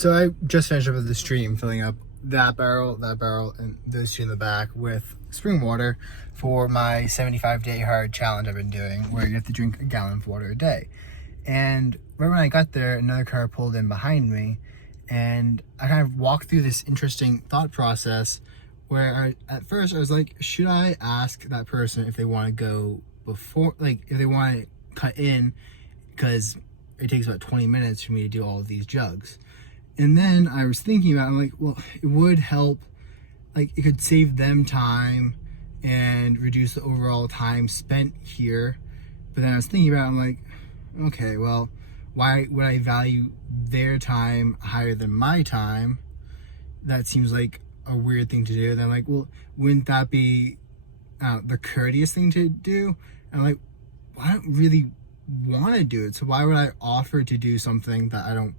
So I just finished up with the stream, filling up that barrel, and those two in the back with spring water for my 75-day hard challenge I've been doing, where you have to drink a gallon of water a day. And right when I got there, another car pulled in behind me, and I kind of walked through this interesting thought process where at first I was like, should I ask that person if they want to go before, like if they want to cut in, because it takes about 20 minutes for me to do all of these jugs. And then I was thinking about it, I'm like, well, it would help, like it could save them time and reduce the overall time spent here. But then I was thinking about it, I'm like, okay, well, why would I value their time higher than my time? That seems like a weird thing to do. Then I'm like, well, wouldn't that be the courteous thing to do? And I'm like, well, I don't really want to do it, so why would I offer to do something that I don't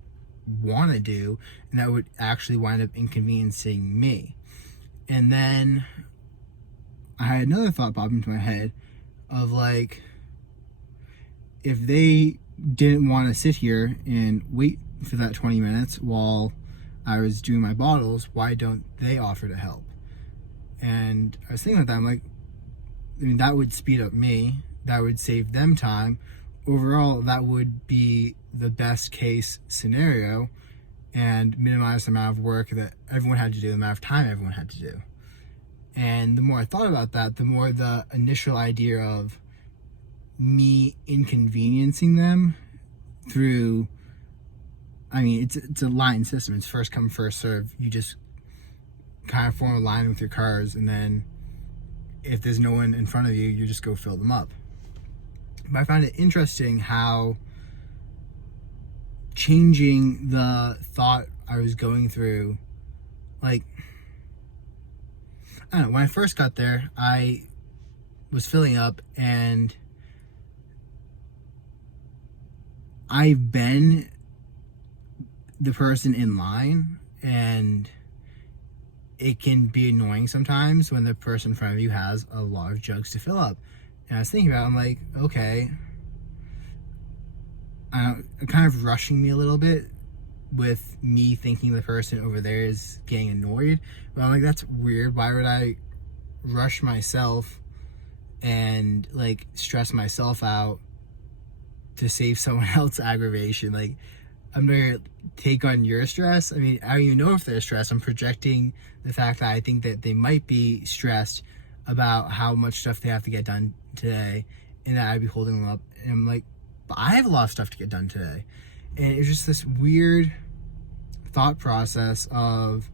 want to do, and that would actually wind up inconveniencing me? And then I had another thought pop into my head of like, if they didn't want to sit here and wait for that 20 minutes while I was doing my bottles, why don't they offer to help? And I was thinking about that, I'm like, I mean, that would speed up me, that would save them time. Overall, that would be the best case scenario and minimize the amount of work that everyone had to do, the amount of time everyone had to do. And the more I thought about that, the more the initial idea of me inconveniencing them through, I mean, it's a line system. It's first come, first serve. You just kind of form a line with your cars, and then if there's no one in front of you, you just go fill them up. But I found it interesting how changing the thought I was going through, like, I don't know, when I first got there, I was filling up, and I've been the person in line, and it can be annoying sometimes when the person in front of you has a lot of jugs to fill up. And I was thinking about it, I'm like, okay, kind of rushing me a little bit with me thinking the person over there is getting annoyed. But I'm like, that's weird. Why would I rush myself and like stress myself out to save someone else's aggravation? Like, I'm gonna take on your stress. I mean, I don't even know if they're stressed. I'm projecting the fact that I think that they might be stressed about how much stuff they have to get done today, and that I'd be holding them up. And I'm like, but I have a lot of stuff to get done today. And it's just this weird thought process of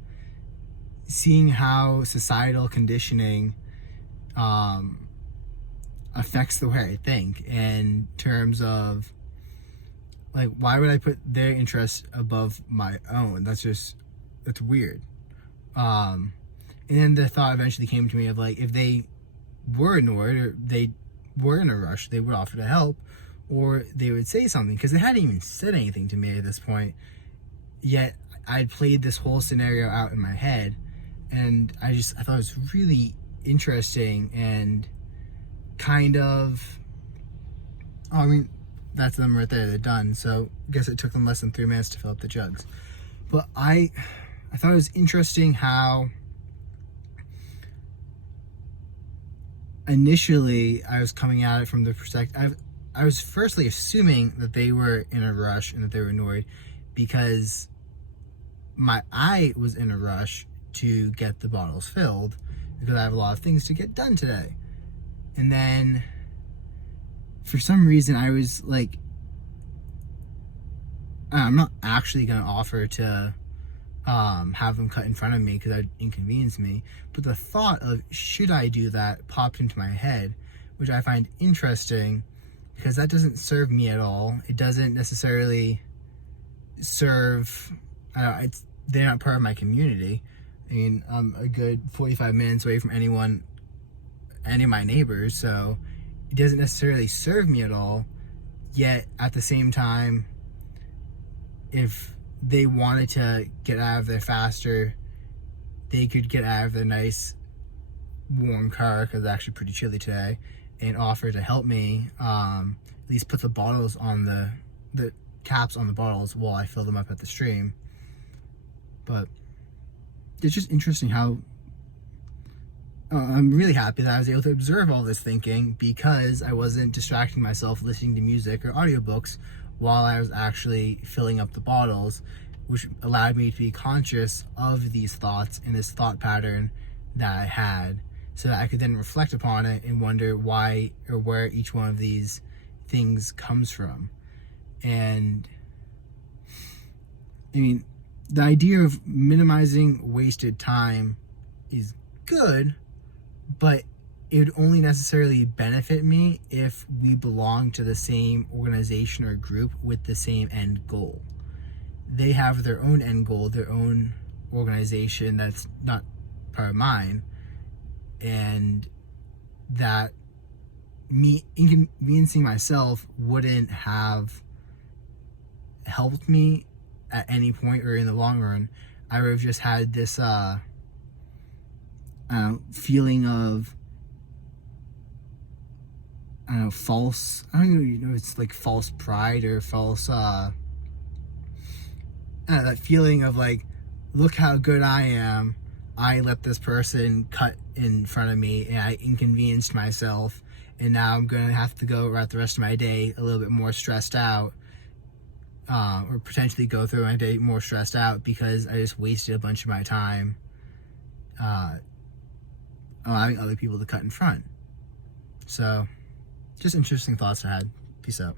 seeing how societal conditioning affects the way I think, in terms of like, why would I put their interest above my own? That's weird. And then the thought eventually came to me of like, if they were annoyed or they were in a rush, they would offer to help, or they would say something, because they hadn't even said anything to me at this point. Yet I'd played this whole scenario out in my head, and I thought it was really interesting and kind of, oh, I mean, that's them right there, they're done. So I guess it took them less than 3 minutes to fill up the jugs. But I thought it was interesting how initially I was coming at it from the perspective, I was firstly assuming that they were in a rush and that they were annoyed because I was in a rush to get the bottles filled because I have a lot of things to get done today. And then for some reason I was like, I'm not actually going to offer to have them cut in front of me because that would inconvenience me. But the thought of, should I do that, popped into my head, which I find interesting because that doesn't serve me at all. It doesn't necessarily serve, they're not part of my community. I mean, I'm a good 45 minutes away from any of my neighbors, so it doesn't necessarily serve me at all. Yet at the same time, if they wanted to get out of there faster, they could get out of their nice warm car, because it's actually pretty chilly today, and offer to help me at least put the bottles on the caps on the bottles while I fill them up at the stream. But it's just interesting how I'm really happy that I was able to observe all this thinking because I wasn't distracting myself listening to music or audiobooks while I was actually filling up the bottles, which allowed me to be conscious of these thoughts and this thought pattern that I had, so that I could then reflect upon it and wonder why or where each one of these things comes from. And I mean, the idea of minimizing wasted time is good, but it would only necessarily benefit me if we belong to the same organization or group with the same end goal. They have their own end goal, their own organization that's not part of mine, and that me inconveniencing myself wouldn't have helped me at any point or in the long run. I would have just had this feeling of, I don't know, false, I don't even know, it's like false pride or false, that feeling of like, look how good I am. I let this person cut in front of me and I inconvenienced myself, and now I'm going to have to go throughout the rest of my day a little bit more stressed out, or potentially go through my day more stressed out because I just wasted a bunch of my time allowing other people to cut in front. So, just interesting thoughts I had. Peace out.